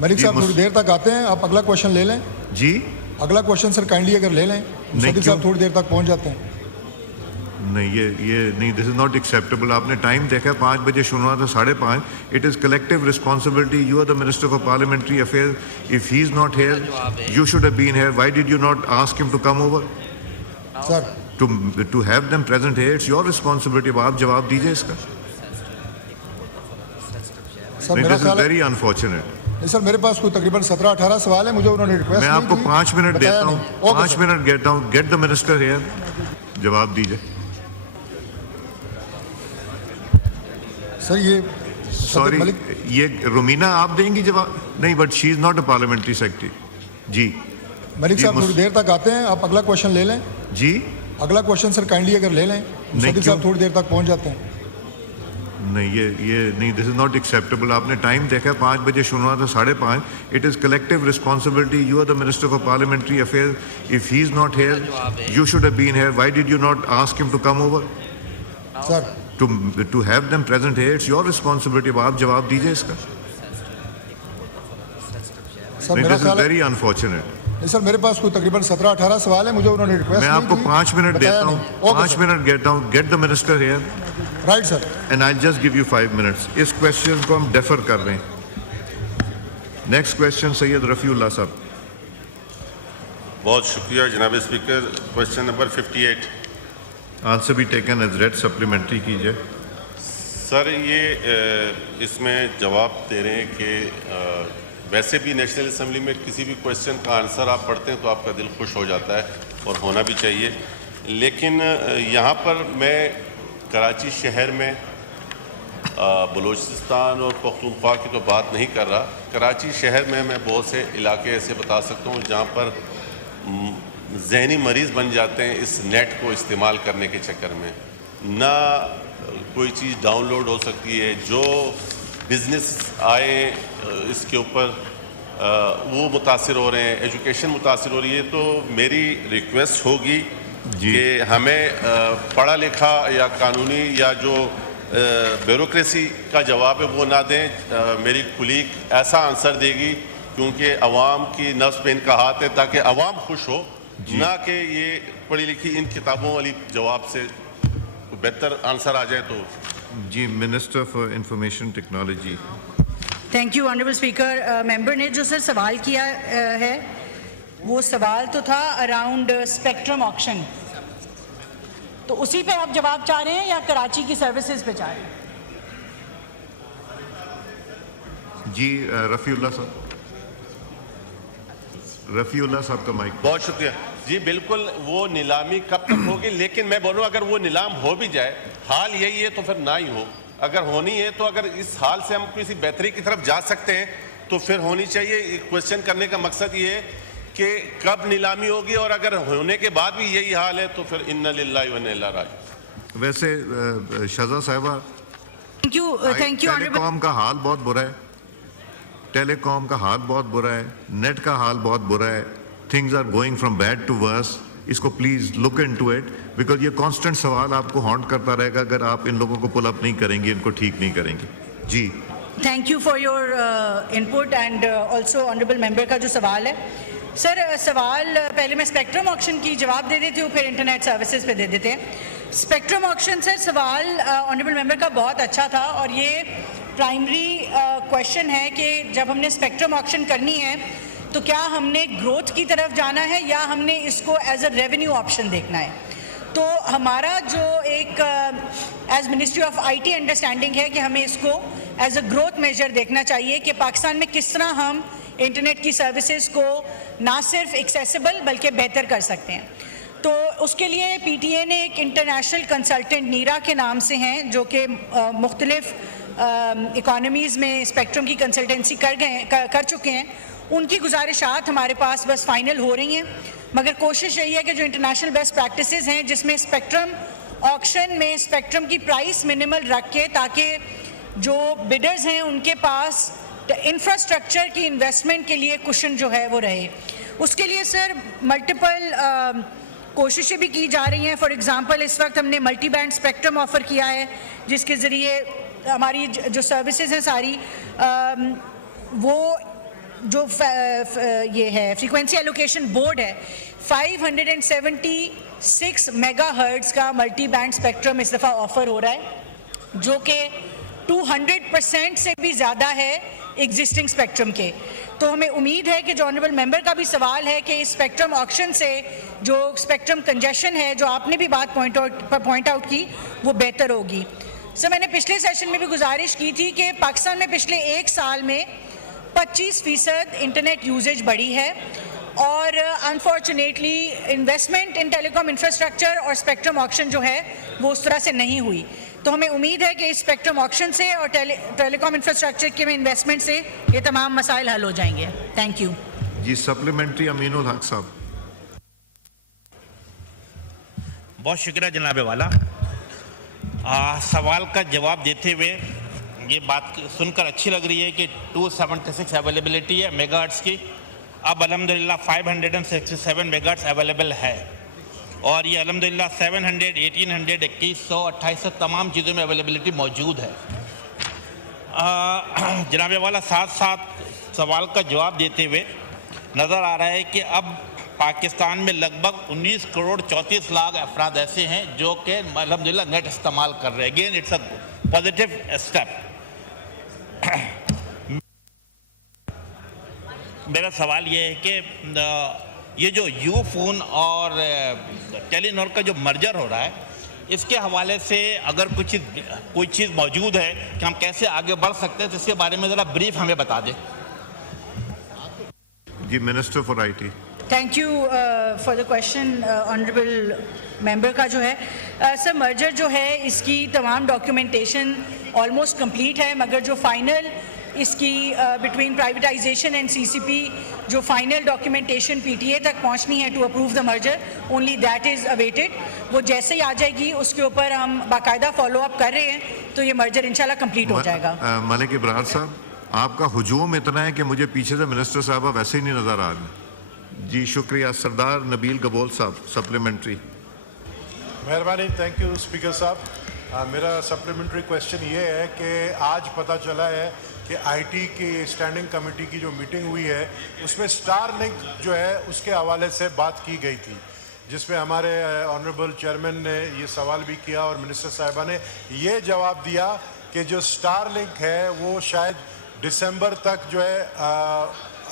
मलिक साहब थोड़ी देर तक आते हैं, आप अगला क्वेश्चन ले लें। जी अगला क्वेश्चन सर काइंडली अगर ले लें। सदीक साहब थोड़ी देर तक पहुंच जाते हैं। नहीं, ये नहीं, दिस इज नॉट एक्सेप्टेबल। आपने टाइम देखा, 5 बजे शुरू हुआ था, 5:30। It is collective responsibility. You are the minister for parliamentary affair. If he is not here, you should have been here. Why did you not ask him to come over? Sir to have them present here, it's your responsibility. आप जवाब दीजिए इसका। Sir मेरा this is very unfortunate. Sir मेरे पास कोई तकरीबन 17-18 सवाल है, मुझे उन्होंने रिक्वेस्ट मैं आपको 5 मिनट देता हूँ, 5 मिनट देता हूँ। गेट द मिनिस्टर हियर, जवाब दीजिए। सर ये सॉरी, ये रुमीना आप देंगी जवाब? नहीं, but she is not a parliamentary secretary. जी मलिक साहब थोड़ी देर तक आते हैं, आप अगला क्वेश्चन ले लें। जी अगला क्वेश्चन सर काइंडली अगर ले लें। सदीक साहब थोड़ी देर तक पहुंच जाते हैं। नहीं, ये नहीं, दिस इज नॉट एक्सेप्टेबल। आपने टाइम देखा, 5 बजे शुरू हुआ था, 5:30। It is collective responsibility. You are the minister for parliamentary affair. If he is not here, you should have been here. Why did you not ask him to come over? Sir to have them present here, it's your responsibility. आप जवाब दीजिए इसका। Sir मेरा this is very unfortunate. Sir मेरे पास कोई तकरीबन 17-18 सवाल है, मुझे उन्होंने रिक्वेस्ट मैं आपको 5 मिनट देता हूँ, 5 मिनट देता हूँ। Get the minister here. Right sir. And I just give you 5 minutes. इस क्वेश्चन को हम डेफर कर रहे हैं। नेक्स्ट क्वेश्चन सैयद रफीउल्लाह साहब। बहुत शुक्रिया जनाब स्पीकर। Question number 58। आंसर भी टेकन एज रेड, सप्लीमेंट्री कीजिए। सर ये इसमें जवाब दे रहे हैं कि वैसे भी नेशनल असम्बली में किसी भी क्वेश्चन का आंसर आप पढ़ते हैं तो आपका दिल खुश हो जाता है, और होना भी चाहिए। लेकिन यहाँ पर मैं कराची शहर में बलूचिस्तान और पख्तूनख्वा की तो बात नहीं कर रहा। कराची शहर में मैं बहुत से इलाके ऐसे बता सकता हूँ जहाँ पर जहनी मरीज़ बन जाते हैं इस नेट को इस्तेमाल करने के चक्कर में। ना कोई चीज़ डाउनलोड हो सकती है, जो बिज़नेस आए इसके ऊपर वो मुतासिर हो रहे हैं, एजुकेशन मुतासिर हो रही है। तो मेरी रिक्वेस्ट होगी कि हमें पढ़ा लिखा या कानूनी या जो ब्यूरोक्रेसी का जवाब है वो ना दें। मेरी कुलीग ऐसा आंसर देगी क्योंकि अवाम की नफ्स पे इनका हाथ है, ताकि अवाम खुश हो, ना कि ये पढ़ी लिखी इन किताबों वाली जवाब से बेहतर आंसर आ जाए। तो जी, minister for information technology. Thank you honourable speaker. Member ने जो सर सवाल किया है वो सवाल तो था अराउंड स्पेक्ट्रम ऑक्शन, तो उसी पे आप जवाब चाह रहे हैं या कराची की सर्विसेज पे चाह रहे हैं? जी रफीउल्लाह साहब, रफीउल्लाह साहब का माइक। बहुत शुक्रिया जी। बिल्कुल, वो नीलामी कब तक होगी, लेकिन मैं बोलूँ अगर वो नीलाम हो भी जाए, हाल यही है तो फिर ना ही हो। अगर होनी है तो अगर इस हाल से हम किसी बेहतरी की तरफ जा सकते हैं तो फिर होनी चाहिए। क्वेश्चन करने का मकसद ये है कि कब नीलामी होगी, और अगर होने के बाद भी यही हाल है तो फिर इन्ना लिल्लाहि व इन्ना इलैहि राजिऊन। वैसे शजा साहिबा, थैंक यू ऑनरेबल। टेलीकॉम का हाल बहुत बुरा है, टेलीकॉम का हाल बहुत बुरा है, नेट का हाल बहुत बुरा है। Things are going from bad to worse. इसको please look into it, because ये कांस्टेंट सवाल आपको हॉन्ट करता रहेगा अगर आप इन लोगों को पुल अप नहीं करेंगे, इनको ठीक नहीं करेंगे। जी thank you for your input and also honourable member का जो सवाल है सर, सवाल पहले मैं स्पेक्ट्रम ऑक्शन की जवाब दे देती हूँ, फिर इंटरनेट सर्विसेज पे दे देते हैं। स्पेक्ट्रम ऑक्शन सर, सवाल ऑनरेबल मेंबर का बहुत अच्छा था, और ये प्राइमरी क्वेश्चन है कि जब हमने स्पेक्ट्रम ऑक्शन करनी है तो क्या हमने ग्रोथ की तरफ जाना है या हमने इसको एज अ रेवेन्यू ऑप्शन देखना है। तो हमारा जो एक as ministry of IT understanding है कि हमें इसको एज अ ग्रोथ मेजर देखना चाहिए कि पाकिस्तान में किस तरह हम इंटरनेट की सर्विसेज को ना सिर्फ एक्सेसिबल बल्कि बेहतर कर सकते हैं। तो उसके लिए पीटीए ने एक इंटरनेशनल कंसल्टेंट नीरा के नाम से हैं जो कि मुख्तलिफ इकोनॉमीज़ में स्पेक्ट्रम की कंसल्टेंसी कर चुके हैं। उनकी गुजारिशात हमारे पास बस फाइनल हो रही हैं, मगर कोशिश यही है कि जो इंटरनेशनल बेस्ट प्रैक्टिसेस हैं जिसमें स्पेक्ट्रम ऑक्शन में स्पेक्ट्रम की प्राइस मिनिमल रख के, ताकि जो बिडर्स हैं उनके पास इंफ्रास्ट्रक्चर की इन्वेस्टमेंट के लिए कुशन जो है वो रहे। उसके लिए सर मल्टीपल कोशिशें भी की जा रही हैं। फॉर एग्जांपल इस वक्त हमने मल्टी बैंड स्पेक्ट्रम ऑफ़र किया है, जिसके ज़रिए हमारी जो सर्विसेज हैं सारी वो जो ये है फ्रीक्वेंसी एलोकेशन बोर्ड है 576 मेगाहर्ट्ज़ का मल्टी बैंड स्पेक्ट्रम इस दफ़ा ऑफर हो रहा है, जो कि 200% से भी ज़्यादा है एग्जिस्टिंग स्पेक्ट्रम के। तो हमें उम्मीद है कि जो ऑनरेबल मेंबर का भी सवाल है कि इस स्पेक्ट्रम ऑक्शन से जो स्पेक्ट्रम कंजेशन है, जो आपने भी बात पॉइंट आउट की, वो बेहतर होगी। सर, मैंने पिछले सेशन में भी गुजारिश की थी कि पाकिस्तान में पिछले 1 साल में 25% इंटरनेट यूजेज बढ़ी है और अनफॉर्चुनेटली इन्वेस्टमेंट इन टेलीकॉम इंफ्रास्ट्रक्चर और स्पेक्ट्रम ऑक्शन जो है वो उस तरह से नहीं हुई। तो हमें उम्मीद है कि इस स्पेक्ट्रम ऑक्शन से और टेलीकॉम इंफ्रास्ट्रक्चर के में इन्वेस्टमेंट से ये तमाम मसाइल हल हो जाएंगे। थैंक यू जी। सप्लीमेंट्री अमीनुल हक साहब। बहुत शुक्रिया जनाब वाला। सवाल का जवाब देते हुए ये बात सुनकर अच्छी लग रही है कि 276 अवेलेबिलिटी है मेगाहर्ट्ज़ की। अब अल्हम्दुलिल्लाह 567 मेगाहर्ट्ज़ अवेलेबल है और ये अल्हम्दुलिल्लाह 700, 1800, 2100, 2800 तमाम चीज़ों में अवेलेबिलिटी मौजूद है। जनाब वाला साथ साथ सवाल का जवाब देते हुए नज़र आ रहा है कि अब पाकिस्तान में लगभग 19 करोड़ 34 लाख अफराद ऐसे हैं जो कि अल्हम्दुलिल्लाह नेट इस्तेमाल कर रहे हैं। Again it's a positive step. मेरा सवाल ये है कि ये जो यूफोन और टेलीनॉर का जो मर्जर हो रहा है, इसके हवाले से अगर कोई चीज़ मौजूद है कि हम कैसे आगे बढ़ सकते हैं, तो इसके बारे में ज़रा ब्रीफ हमें बता दें। जी, minister for IT. Thank you for the question honourable member का जो है सर, मर्जर जो है इसकी तमाम डॉक्यूमेंटेशन ऑलमोस्ट कंप्लीट है, मगर जो फाइनल इसकी बिटवीन प्राइवेटाइजेशन एंड सीसीपी जो फाइनल डॉक्यूमेंटेशन पीटीए तक पहुंचनी है to approve the merger, only that is awaited. वो जैसे ही आ जाएगी उसके ऊपर हम बाकायदा फॉलो अप कर रहे हैं, तो ये मर्जर इंशाल्लाह कंप्लीट हो जाएगा। मलिक इब्रार साहब, आपका हुजूम इतना है कि मुझे पीछे से मिनिस्टर साहब वैसे ही नहीं नजर आ रहे। जी शुक्रिया। सरदार नबील गबोल साहब, सप्लीमेंट्री। मेहरबानी। थैंक यू स्पीकर साहब। मेरा सप्लीमेंट्री क्वेश्चन ये है कि आज पता चला है कि आईटी की स्टैंडिंग कमेटी की जो मीटिंग हुई है उसमें स्टारलिंक जो है उसके हवाले से बात की गई थी, जिसमें हमारे ऑनरेबल चेयरमैन ने ये सवाल भी किया और मिनिस्टर साहिबा ने ये जवाब दिया कि जो स्टारलिंक है वो शायद दिसंबर तक जो है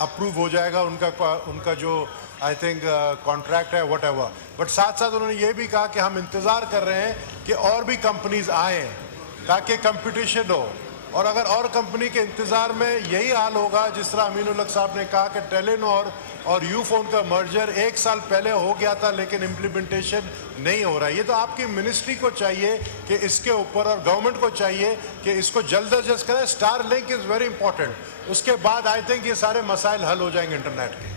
अप्रूव हो जाएगा उनका जो आई थिंक कॉन्ट्रैक्ट है वट एवर। बट साथ साथ उन्होंने ये भी कहा कि हम इंतज़ार कर रहे हैं कि और भी कंपनीज आएँ ताकि कंपटीशन हो, और अगर और कंपनी के इंतज़ार में यही हाल होगा जिस तरह अमीनुल हक साहब ने कहा कि टेलीनॉर और यूफोन का मर्जर 1 साल पहले हो गया था लेकिन इम्प्लीमेंटेशन नहीं हो रहा है। ये तो आपकी मिनिस्ट्री को चाहिए कि इसके ऊपर, और गवर्नमेंट को चाहिए कि इसको जल्द अज जल्द करें। Starlink is very important. उसके बाद आई थिंक ये सारे मसाइल हल हो जाएंगे इंटरनेट के।